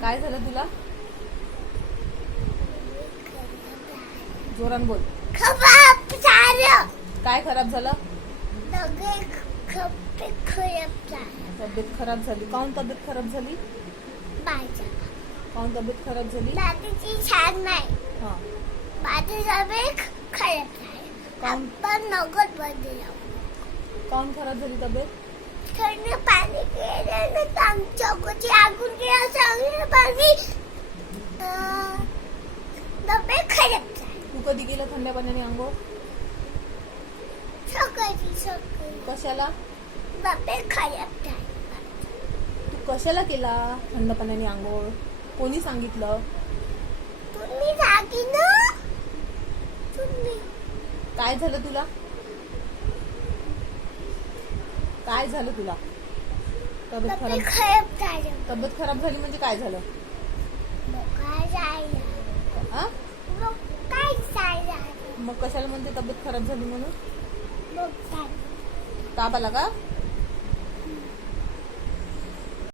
काय झालं तुला? जोरान बोल. खराब झालं. काय खराब झालं? तब्येत खराब झाली. तब्येत खराब झाली. काऊन तब्येत खराब झाली? काऊन तब्येत खराब झाली? दादाची छान नाही. हा. माझी तब्येत खराब झाली. काऊन? आपण नगद बंद जाऊ. काऊन खराब झाली तब्येत? थंड पाणी पिल्यानं आमच्या गोची आगून गेला. चांगलं पाणी तब्येत खराब झाली. तू कधी केलं थंड पाण्याने आंघोळ? सकाळी कशाला? तब्येत खराब झाली. तू कशाला केला थंड पाण्याने आंघोळ? कोणी सांगितलं? तुम्ही जागी ना. तुम्ही काय झालं तुला? काय झालं तुला? तब्येत खराब. तब्येत खराब झाली. तब्येत खराब झाली म्हणजे काय झालं? काय झालं? आ? मग काय झालं? मग कशाला म्हणते तब्येत खराब झाली म्हणून? मग काय? ताप आला का?